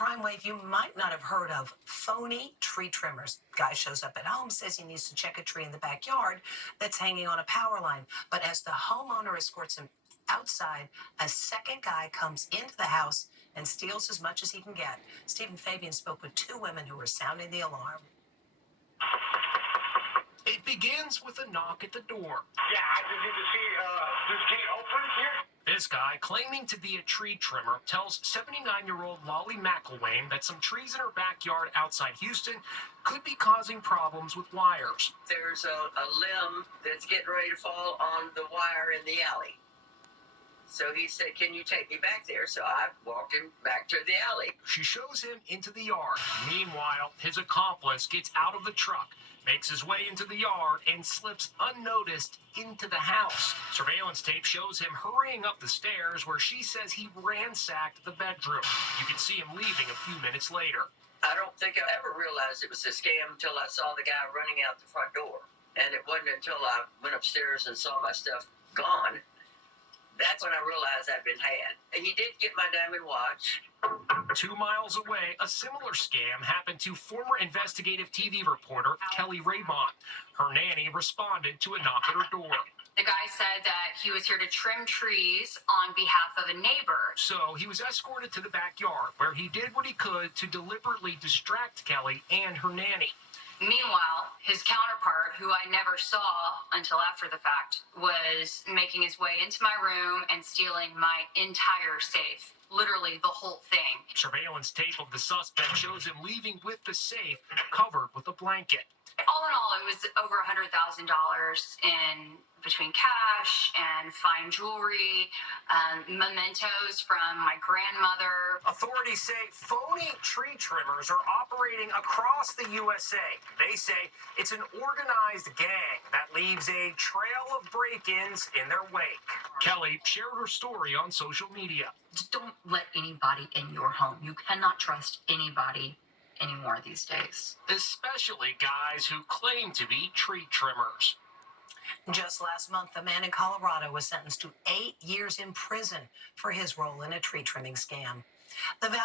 Crime wave you might not have heard of, Phoney tree trimmers. Guy shows up at home, says he needs to check a tree in the backyard that's hanging on a power line. But as the homeowner escorts him outside, a second guy comes into the house and steals as much as he can get. Stephen Fabian spoke with two women who were sounding the alarm. It begins with a knock at the door. Yeah, I just need to see this gate open here. This guy, claiming to be a tree trimmer, tells 79-year-old Lolly McElwain that some trees in her backyard outside Houston could be causing problems with wires. There's a limb that's getting ready to fall on the wire in the alley. So he said, "Can you take me back there?" So I walked him back to the alley. She shows him into the yard. Meanwhile, his accomplice gets out of the truck, makes his way into the yard, and slips unnoticed into the house. Surveillance tape shows him hurrying up the stairs where she says he ransacked the bedroom. You can see him leaving a few minutes later. I don't think I ever realized it was a scam until I saw the guy running out the front door. And it wasn't until I went upstairs and saw my stuff gone. That's when I realized I'd been had. He did get my diamond watch. 2 miles away, a similar scam happened to former investigative TV reporter Kelly Raybont. Her nanny responded to a knock at her door. The guy said that he was here to trim trees on behalf of a neighbor. So he was escorted to the backyard, where he did what he could to deliberately distract Kelly and her nanny. Meanwhile, his counterpart, who I never saw until after the fact, was making his way into my room and stealing my entire safe. Literally the whole thing. Surveillance tape of the suspect shows him leaving with the safe covered with a blanket. All in all, it was over $100,000 in between cash and fine jewelry, mementos from my grandmother. Authorities say phony tree trimmers are operating across the USA. They say it's an organized gang that leaves a trail of break-ins in their wake. Kelly shared her story on social media. Just don't let anybody in your home. You cannot trust anybody anymore these days. Especially guys who claim to be tree trimmers. Just last month, a man in Colorado was sentenced to 8 years in prison for his role in a tree trimming scam. The value